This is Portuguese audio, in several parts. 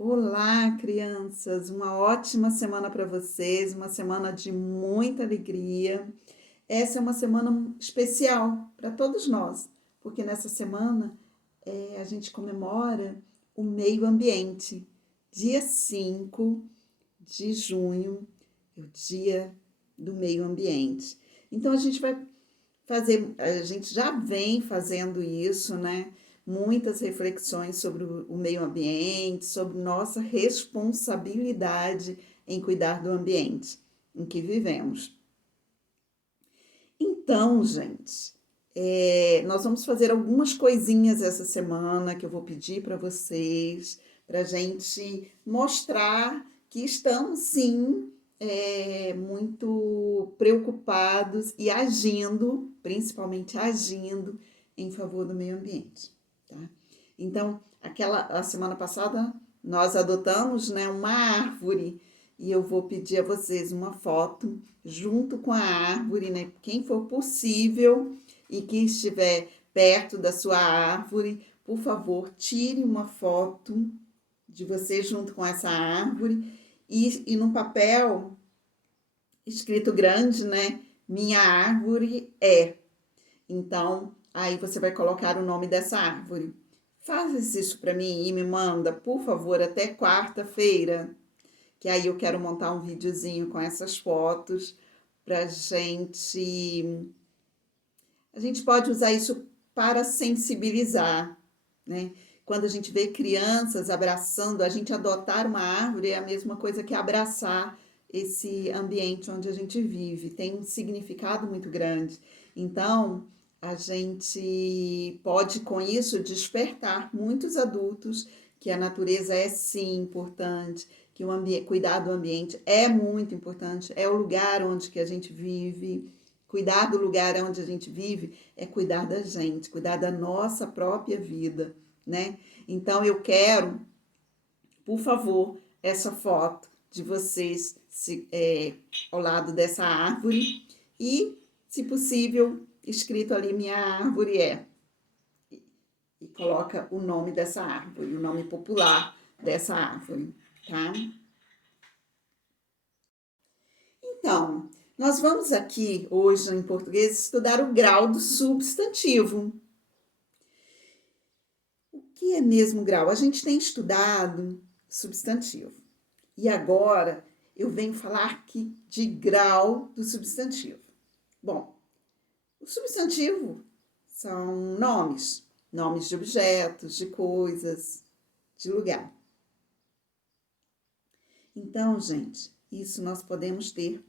Olá, crianças! Uma ótima semana para vocês, uma semana de muita alegria. Essa é uma semana especial para todos nós, porque nessa semana a gente comemora o meio ambiente. Dia 5 de junho é o Dia do Meio Ambiente. Então a gente já vem fazendo isso, né? Muitas reflexões sobre o meio ambiente, sobre nossa responsabilidade em cuidar do ambiente em que vivemos. Então, gente, nós vamos fazer algumas coisinhas essa semana que eu vou pedir para vocês, para a gente mostrar que estamos sim muito preocupados e agindo, principalmente agindo, em favor do meio ambiente. Tá? Então, a semana passada nós adotamos, né, uma árvore e eu vou pedir a vocês uma foto junto com a árvore, né? Quem for possível e que estiver perto da sua árvore, por favor, tire uma foto de você junto com essa árvore e no papel escrito grande, né? Minha árvore é. Então, aí você vai colocar o nome dessa árvore. Faz isso para mim e me manda, por favor, até quarta-feira, que aí eu quero montar um videozinho com essas fotos pra gente. A gente pode usar isso para sensibilizar, né? Quando a gente vê crianças abraçando, a gente adotar uma árvore é a mesma coisa que abraçar esse ambiente onde a gente vive. Tem um significado muito grande. Então, a gente pode com isso despertar muitos adultos que a natureza é sim importante, que cuidar do ambiente é muito importante, é o lugar onde que a gente vive. Cuidar do lugar onde a gente vive é cuidar da gente, cuidar da nossa própria vida, né? Então eu quero, por favor, essa foto de vocês ao lado dessa árvore e, se possível, escrito ali minha árvore é. E coloca o nome dessa árvore, o nome popular dessa árvore, tá? Então, nós vamos aqui hoje em português estudar o grau do substantivo. O que é mesmo grau? A gente tem estudado substantivo. E agora eu venho falar aqui de grau do substantivo. Bom, o substantivo são nomes, nomes de objetos, de coisas, de lugar. Então, gente, isso nós podemos ter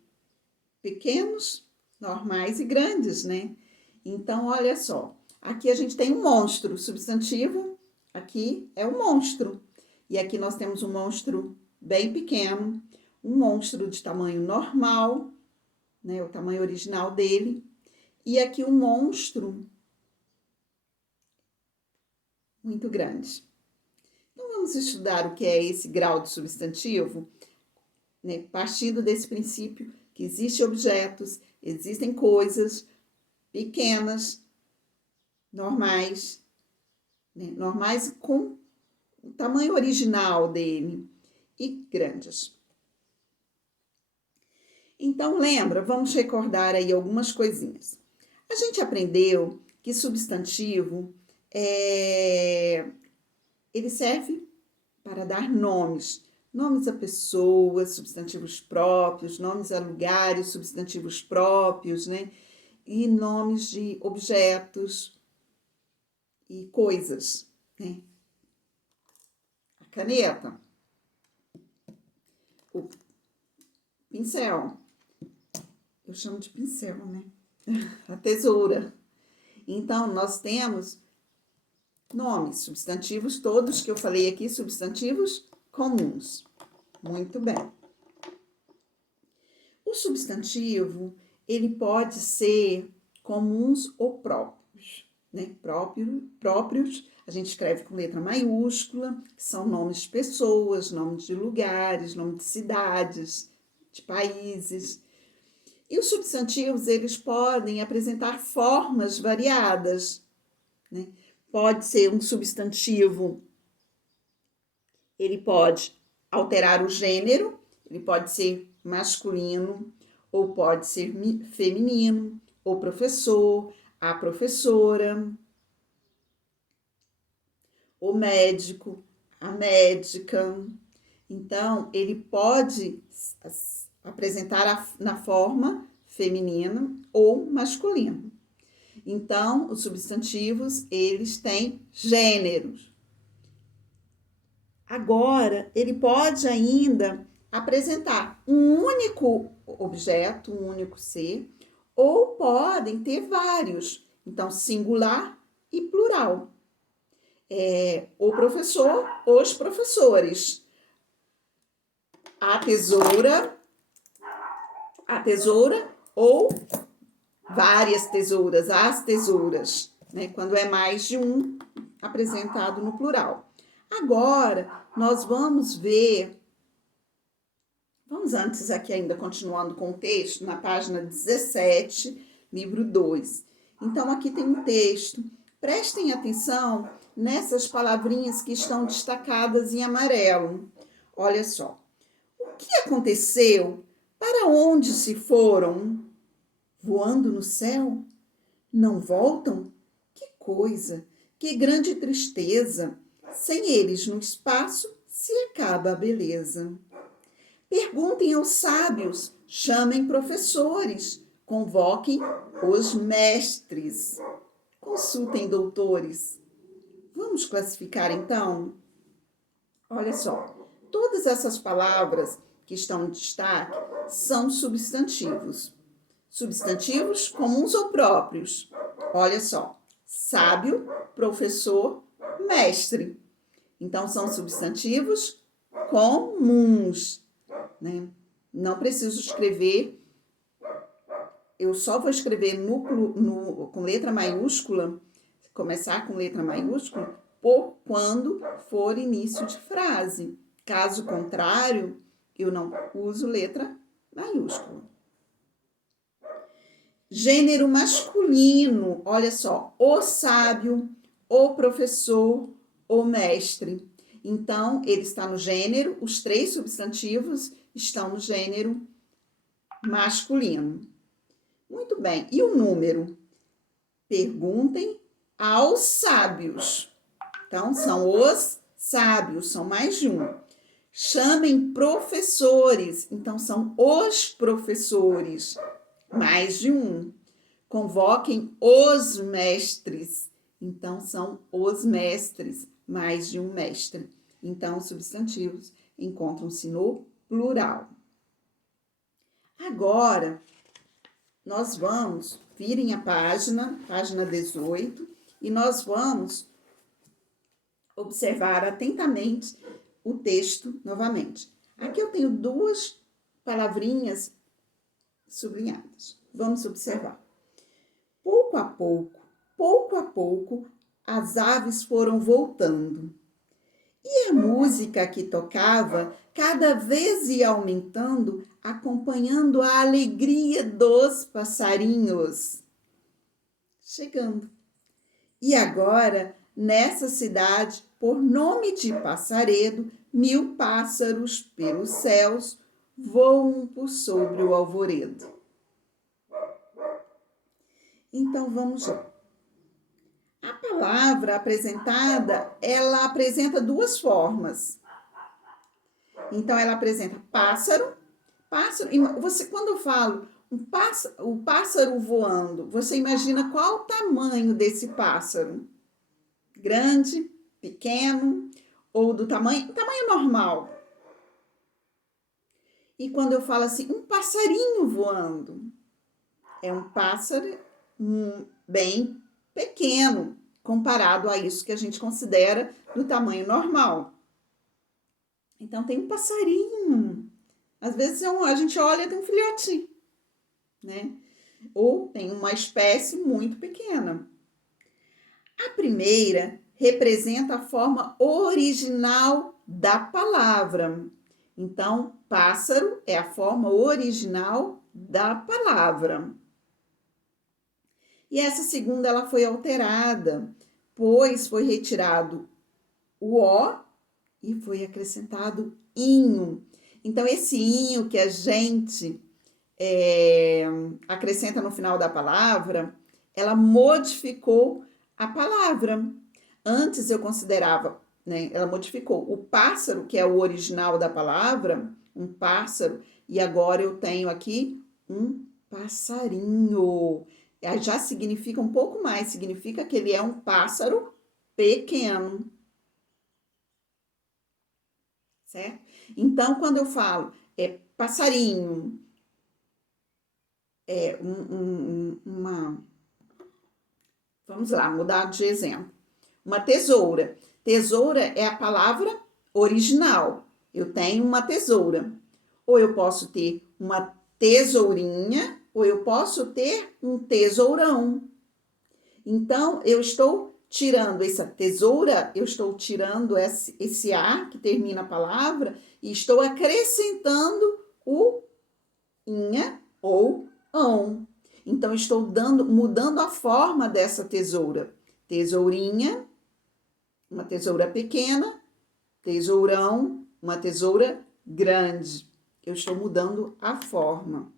pequenos, normais e grandes, né? Então, olha só, aqui a gente tem um monstro, substantivo, aqui é um monstro. E aqui nós temos um monstro bem pequeno, um monstro de tamanho normal, né, o tamanho original dele, e aqui um monstro muito grande. Então, vamos estudar o que é esse grau de substantivo, né, partindo desse princípio que existem objetos, existem coisas pequenas, normais, né, normais com o tamanho original dele e grandes. Então, lembra, vamos recordar aí algumas coisinhas. A gente aprendeu que substantivo ele serve para dar nomes. Nomes a pessoas, substantivos próprios, nomes a lugares, substantivos próprios, né? E nomes de objetos e coisas, né? A caneta, o pincel, eu chamo de pincel, né? A tesoura. Então, nós temos nomes, substantivos, todos que eu falei aqui, substantivos comuns. Muito bem. O substantivo, ele pode ser comuns ou próprios, né? Próprios, a gente escreve com letra maiúscula, que são nomes de pessoas, nomes de lugares, nomes de cidades, de países. E os substantivos, eles podem apresentar formas variadas, né? Pode ser um substantivo Ele pode alterar o gênero, ele pode ser masculino, ou pode ser feminino, o professor, a professora, o médico, a médica. Então, ele pode apresentar na forma feminina ou masculina. Então, os substantivos, eles têm gêneros. Agora, ele pode ainda apresentar um único objeto, um único ser, ou podem ter vários. Então, singular e plural. O professor, os professores. A tesoura ou várias tesouras, as tesouras, né? Quando é mais de um apresentado no plural. Agora, nós vamos ver, vamos antes aqui ainda continuando com o texto, na página 17, livro 2. Então, aqui tem um texto. Prestem atenção nessas palavrinhas que estão destacadas em amarelo. Olha só. O que aconteceu? Para onde se foram? Voando no céu? Não voltam? Que coisa! Que grande tristeza! Sem eles no espaço se acaba a beleza. Perguntem aos sábios, chamem professores, convoquem os mestres, consultem doutores. Vamos classificar então? Olha só, todas essas palavras que estão em destaque são substantivos. Substantivos comuns ou próprios. Olha só, sábio, professor, mestre. Então, são substantivos comuns, né? Não preciso escrever, eu só vou escrever com letra maiúscula, começar com letra maiúscula, por quando for início de frase. Caso contrário, eu não uso letra maiúscula. Gênero masculino, olha só, o sábio, o professor, o mestre. Então, ele está no gênero, os três substantivos estão no gênero masculino. Muito bem, e o número? Perguntem aos sábios. Então, são os sábios, são mais de um. Chamem professores, então são os professores, mais de um. Convoquem os mestres, então são os mestres, mais de um mestre. Então, os substantivos encontram-se no plural. Agora, nós vamos, virem a página 18, e nós vamos observar atentamente o texto novamente. Aqui eu tenho duas palavrinhas sublinhadas. Vamos observar. Pouco a pouco, as aves foram voltando. E a música que tocava cada vez ia aumentando, acompanhando a alegria dos passarinhos. Chegando. E agora, nessa cidade, por nome de Passaredo, 1000 pássaros pelos céus voam por sobre o alvoredo. Então, vamos lá. A palavra apresentada, ela apresenta duas formas. Então, ela apresenta pássaro. Você, quando eu falo o pássaro voando, você imagina qual o tamanho desse pássaro? Grande, pequeno ou do tamanho normal? E quando eu falo assim, um passarinho voando, é um pássaro bem pequeno, comparado a isso que a gente considera do tamanho normal. Então, tem um passarinho. Às vezes a gente olha e tem um filhotinho, né? Ou tem uma espécie muito pequena. A primeira representa a forma original da palavra. Então, pássaro é a forma original da palavra. E essa segunda, ela foi alterada, pois foi retirado o O e foi acrescentado inho. Então, esse inho que a gente acrescenta no final da palavra, ela modificou a palavra. Antes eu considerava, né, ela modificou o pássaro, que é o original da palavra, um pássaro, e agora eu tenho aqui um passarinho. Já significa um pouco mais, significa que ele é um pássaro pequeno. Certo? Então, quando eu falo passarinho, vamos lá, mudar de exemplo. Uma tesoura. Tesoura é a palavra original. Eu tenho uma tesoura. Ou eu posso ter uma tesourinha, ou eu posso ter um tesourão. Então, eu estou tirando essa tesoura, eu estou tirando esse A que termina a palavra e estou acrescentando o inha ou ão. Então, estou mudando a forma dessa tesoura. Tesourinha, uma tesoura pequena, tesourão, uma tesoura grande. Eu estou mudando a forma.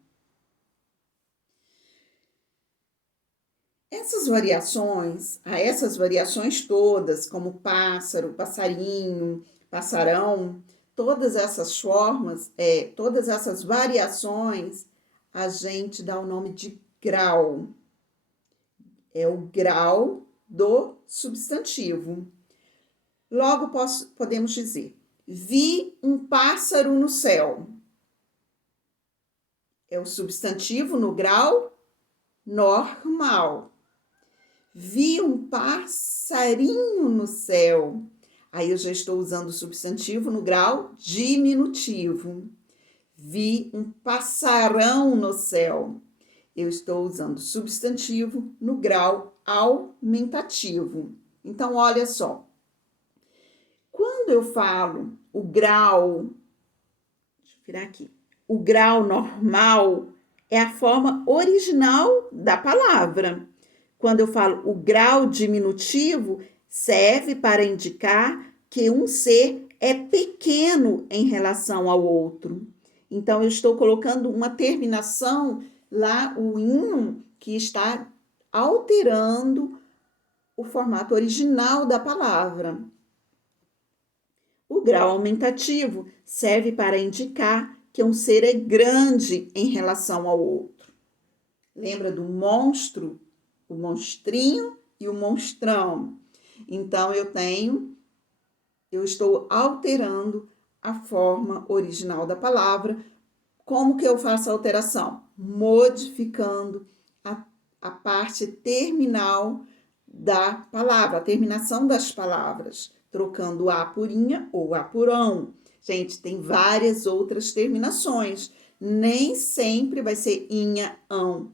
Essas variações todas, como pássaro, passarinho, passarão, todas essas formas, todas essas variações, a gente dá o nome de grau. É o grau do substantivo. Logo podemos dizer, vi um pássaro no céu. É o substantivo no grau normal. Vi um passarinho no céu. Aí eu já estou usando o substantivo no grau diminutivo. Vi um passarão no céu. Eu estou usando o substantivo no grau aumentativo. Então, olha só. Quando eu falo o grau, deixa eu virar aqui, o grau normal é a forma original da palavra. Quando eu falo o grau diminutivo, serve para indicar que um ser é pequeno em relação ao outro. Então, eu estou colocando uma terminação lá, o inho, que está alterando o formato original da palavra. O grau aumentativo serve para indicar que um ser é grande em relação ao outro. Lembra do monstro? O monstrinho e o monstrão. Então, eu estou alterando a forma original da palavra. Como que eu faço a alteração? Modificando a parte terminal da palavra, a terminação das palavras, trocando A por inha ou A por ão. Gente, tem várias outras terminações. Nem sempre vai ser inha, ão,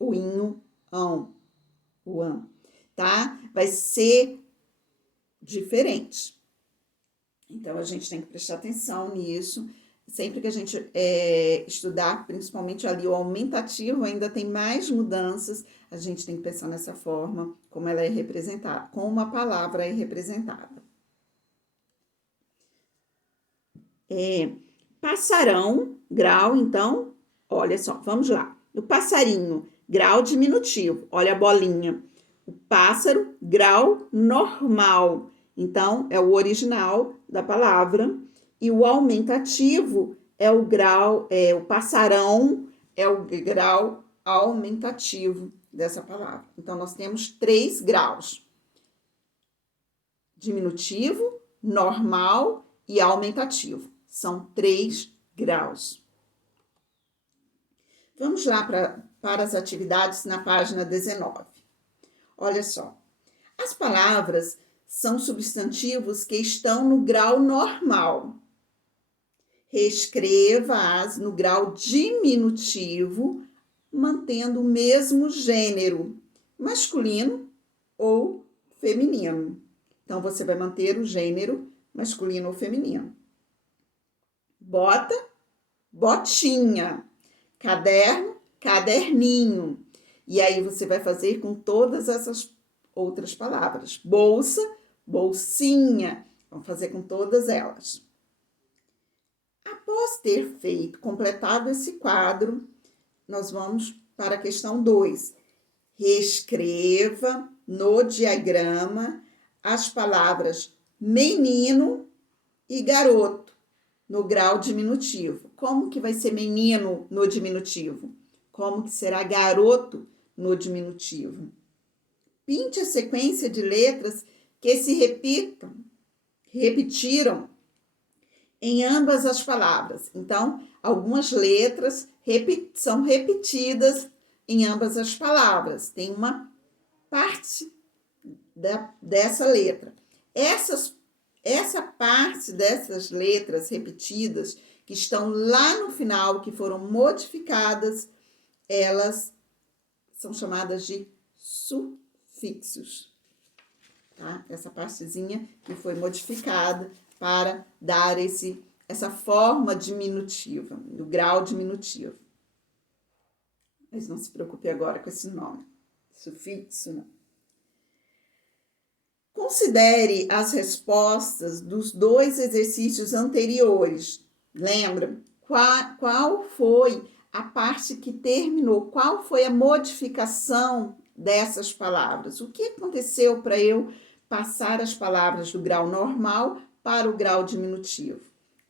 o inho, o an, tá? Vai ser diferente. Então, a gente tem que prestar atenção nisso. Sempre que a gente estudar, principalmente ali o aumentativo, ainda tem mais mudanças, a gente tem que pensar nessa forma, como ela é representada, como a palavra é representada. Passarão, grau, então, olha só, vamos lá. O passarinho, grau diminutivo, olha a bolinha. O pássaro, grau normal. Então, é o original da palavra. E o aumentativo é o grau, o passarão é o grau aumentativo dessa palavra. Então, nós temos 3 graus: diminutivo, normal e aumentativo. São 3 graus. Vamos lá para as atividades na página 19. Olha só. As palavras são substantivos que estão no grau normal. Reescreva-as no grau diminutivo, mantendo o mesmo gênero, masculino ou feminino. Então, você vai manter o gênero masculino ou feminino. Bota, botinha. Caderno, caderninho. E aí você vai fazer com todas essas outras palavras. Bolsa, bolsinha. Vamos fazer com todas elas. Após ter completado esse quadro, nós vamos para a questão 2. Reescreva no diagrama as palavras menino e garoto no grau diminutivo. Como que vai ser menino no diminutivo? Como que será garoto no diminutivo? Pinte a sequência de letras que se repetiram em ambas as palavras. Então, algumas letras são repetidas em ambas as palavras. Tem uma parte dessa letra. Essa parte dessas letras repetidas, que estão lá no final, que foram modificadas, elas são chamadas de sufixos. Tá? Essa partezinha que foi modificada para dar essa forma diminutiva, do grau diminutivo. Mas não se preocupe agora com esse nome, sufixo, não. Considere as respostas dos 2 exercícios anteriores. Lembra? Qual foi a parte que terminou? Qual foi a modificação dessas palavras? O que aconteceu para eu passar as palavras do grau normal para o grau diminutivo?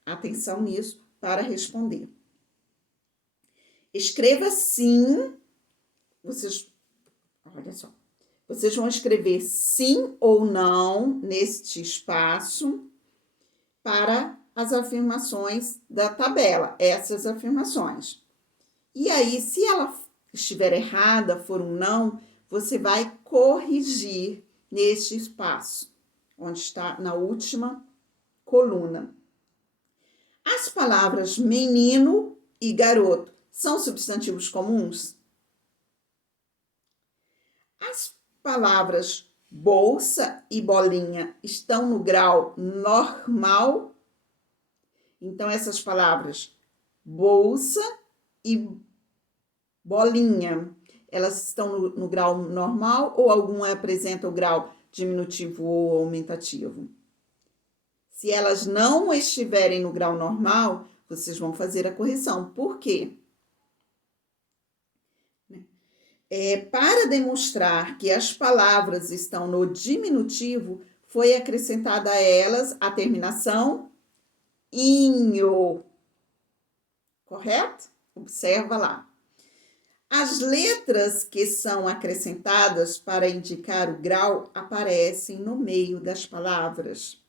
Atenção nisso para responder. Escreva sim. Olha só. Vocês vão escrever sim ou não neste espaço para as afirmações da tabela, essas afirmações. E aí, se ela estiver errada, for um não, você vai corrigir neste espaço, onde está na última coluna. As palavras menino e garoto são substantivos comuns? As palavras bolsa e bolinha estão no grau normal? Então, essas palavras bolsa e bolinha, elas estão no grau normal ou alguma apresenta o grau diminutivo ou aumentativo? Se elas não estiverem no grau normal, vocês vão fazer a correção. Por quê? Para demonstrar que as palavras estão no diminutivo, foi acrescentada a elas a terminação inho. Correto? Observa lá. As letras que são acrescentadas para indicar o grau aparecem no meio das palavras.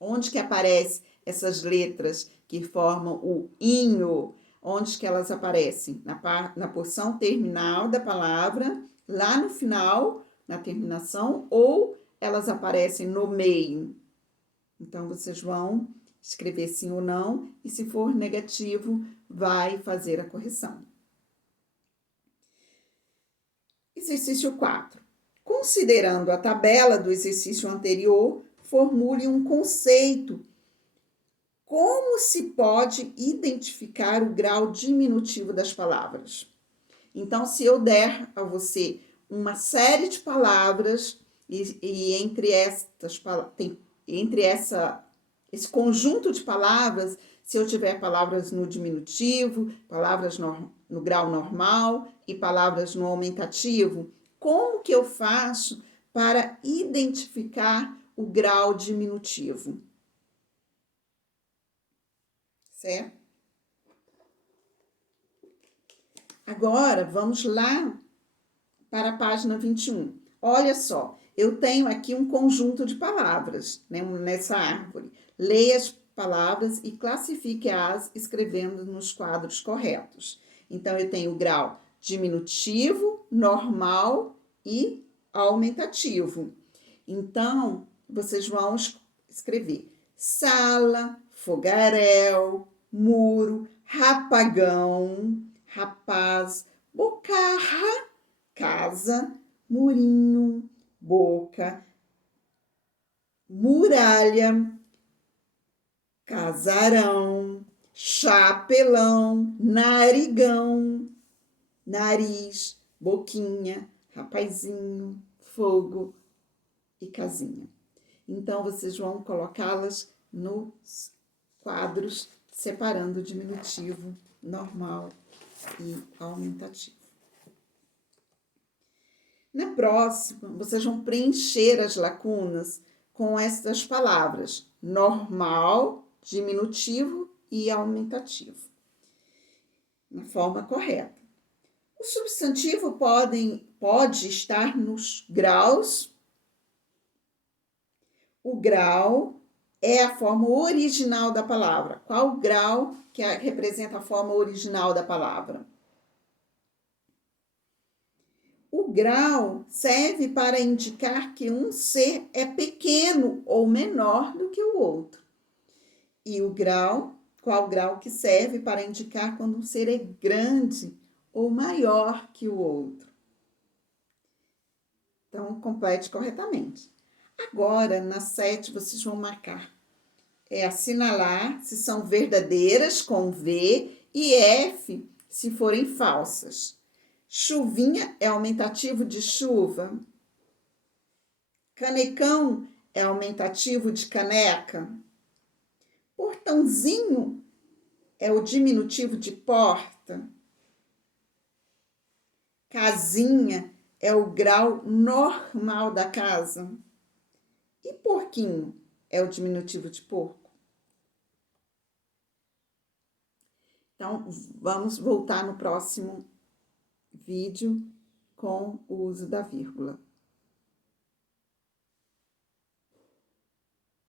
Onde que aparecem essas letras que formam o inho? Onde que elas aparecem? Na porção terminal da palavra, lá no final, na terminação, ou elas aparecem no meio? Então, vocês vão escrever sim ou não, e se for negativo, vai fazer a correção. Exercício 4. Considerando a tabela do exercício anterior, formule um conceito. Como se pode identificar o grau diminutivo das palavras? Então, se eu der a você uma série de palavras e entre esse conjunto de palavras, se eu tiver palavras no diminutivo, palavras no grau normal e palavras no aumentativo, como que eu faço para identificar o grau diminutivo? Certo? Agora, vamos lá para a página 21. Olha só, eu tenho aqui um conjunto de palavras, né, nessa árvore. Leia as palavras e classifique-as escrevendo nos quadros corretos. Então, eu tenho o grau diminutivo, normal e aumentativo. Então, vocês vão escrever sala, fogaréu, muro, rapagão, rapaz, bocarra, casa, murinho, boca, muralha, casarão, chapelão, narigão, nariz, boquinha, rapazinho, fogo e casinha. Então, vocês vão colocá-las nos quadros, separando o diminutivo, normal e aumentativo. Na próxima, vocês vão preencher as lacunas com estas palavras: normal, diminutivo e aumentativo, na forma correta. O substantivo pode estar nos graus. O grau é a forma original da palavra. Qual o grau que representa a forma original da palavra? O grau serve para indicar que um ser é pequeno ou menor do que o outro. E o grau, qual grau que serve para indicar quando um ser é grande ou maior que o outro? Então, complete corretamente. Agora, na 7, vocês vão marcar. Assinalar se são verdadeiras, com V, e F, se forem falsas. Chuvinha é aumentativo de chuva. Canecão é aumentativo de caneca. Portãozinho é o diminutivo de porta. Casinha é o grau normal da casa. E porquinho é o diminutivo de porco. Então, vamos voltar no próximo vídeo com o uso da vírgula.